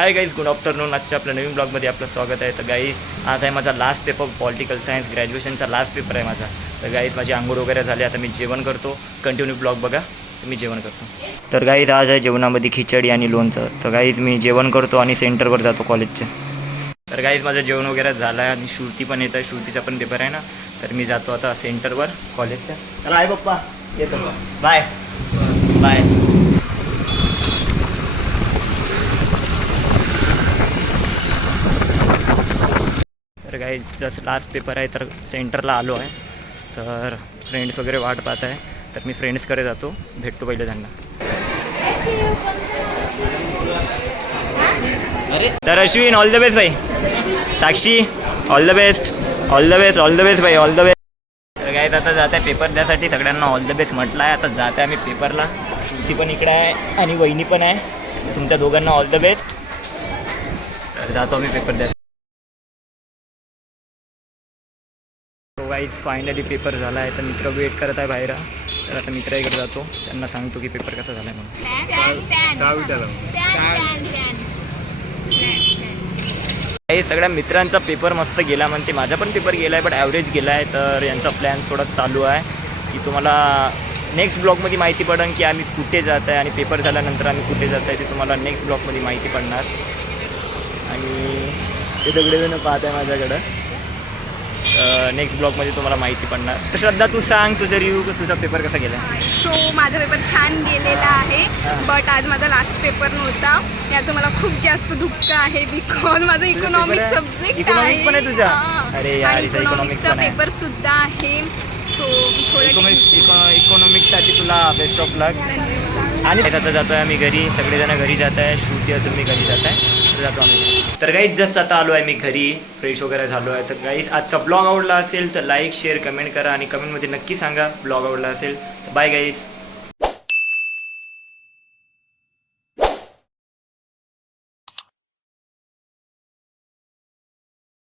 Hi guys, good afternoon. आजच्या आपल्या नवीन ब्लॉगमध्ये आपलं स्वागत आहे. तर गाईज, आज आहे माझा लास्ट पेपर, पॉलिटिकल सायन्स ग्रॅज्युएशनचा लास्ट पेपर आहे माझा. तर गाईज, माझी आंघोळ वगैरे झाली. आता मी जेवण करतो. कंटिन्यू ब्लॉग बघा, मी जेवण करतो. तर गाईज, आज आहे जेवणामध्ये खिचडी आणि लोणचं. तर गाईज, मी जेवण करतो आणि सेंटरवर जातो कॉलेजच्या. तर गाईज, माझं जेवण वगैरे झालं आहे आणि श्रुती पण येत आहे. श्रुतीचा पण पेपर आहे ना, तर मी जातो आता सेंटरवर कॉलेजच्या. चला आहे पप्पा, येतो. Bye bye. तर गाईज, जस्ट लास्ट पेपर आहे तर सेंटरला आलो आहे. तर फ्रेंड्स वगैरे वाट पाहत आहे. तर मी फ्रेंड्सकडे जातो, भेटतो पहिले त्यांना. तर अश्विन, ऑल द बेस्ट भाई. Sakshi, all the best, all the best, all the best भाई, ऑल द बेस्ट. तर गाईज, आता जात आहे पेपर द्यासाठी. सगळ्यांना ऑल द बेस्ट म्हटलं आहे. आता जात आहे आम्ही पेपरला. श्रुती पण इकडे आहे आणि वहिनी पण आहे. तुमच्या दोघांना ऑल द बेस्ट. तर जातो आम्ही पेपर द्या. गाईज, फायनली पेपर झाला आहे. तर मित्र वेट करत आहे बाहेर. तर आता मित्राकडे जातो, त्यांना सांगतो की पेपर कसा झाला आहे म्हणून. काही सगळ्या मित्रांचा पेपर मस्त गेला म्हणते. माझा पण पेपर गेला आहे, बट ॲव्हरेज गेला आहे. तर यांचा प्लॅन थोडा चालू आहे की तुम्हाला नेक्स्ट ब्लॉगमध्ये माहिती पडेल की आम्ही कुठे जात आहे आणि पेपर झाल्यानंतर आम्ही कुठे जात आहे ते तुम्हाला नेक्स्ट ब्लॉगमध्ये माहिती पडणार. आणि ते सगळेजण पाहत आहे माझ्याकडं. नेक्स्ट ब्लॉगमध्ये तुम्हाला माहिती पडणार. तर श्रद्धा, तू सांग तुझं रिव्ह्यू, तुझा पेपर कसा गेला? सो माझा पेपर छान गेलेला आहे, बट आज माझा लास्ट पेपर नव्हता. याचं मला खूप जास्त दुःख आहे, बिकॉज माझा इकॉनॉमिक सब्जेक्ट आहे. तुझा? अरे यार, इकॉनॉमिक्सचा पेपर सुद्धा आहे. सो इकॉनॉमिक्ससाठी तुला बेस्ट ऑफ लक. आणि आता जातो आहे आम्ही घरी. सगळेजण घरी जात आहे. श्रुती अजून मी घरी जात आहे. तर जातो आम्ही. तर गाईज, जस्ट आता आलो आहे मी घरी. फ्रेश वगैरे झालो आहे. तर गाईज, आजचा ब्लॉग आवडला असेल तर लाईक, शेअर, कमेंट करा आणि कमेंटमध्ये नक्की सांगा ब्लॉग आवडला असेल तर. Bye guys.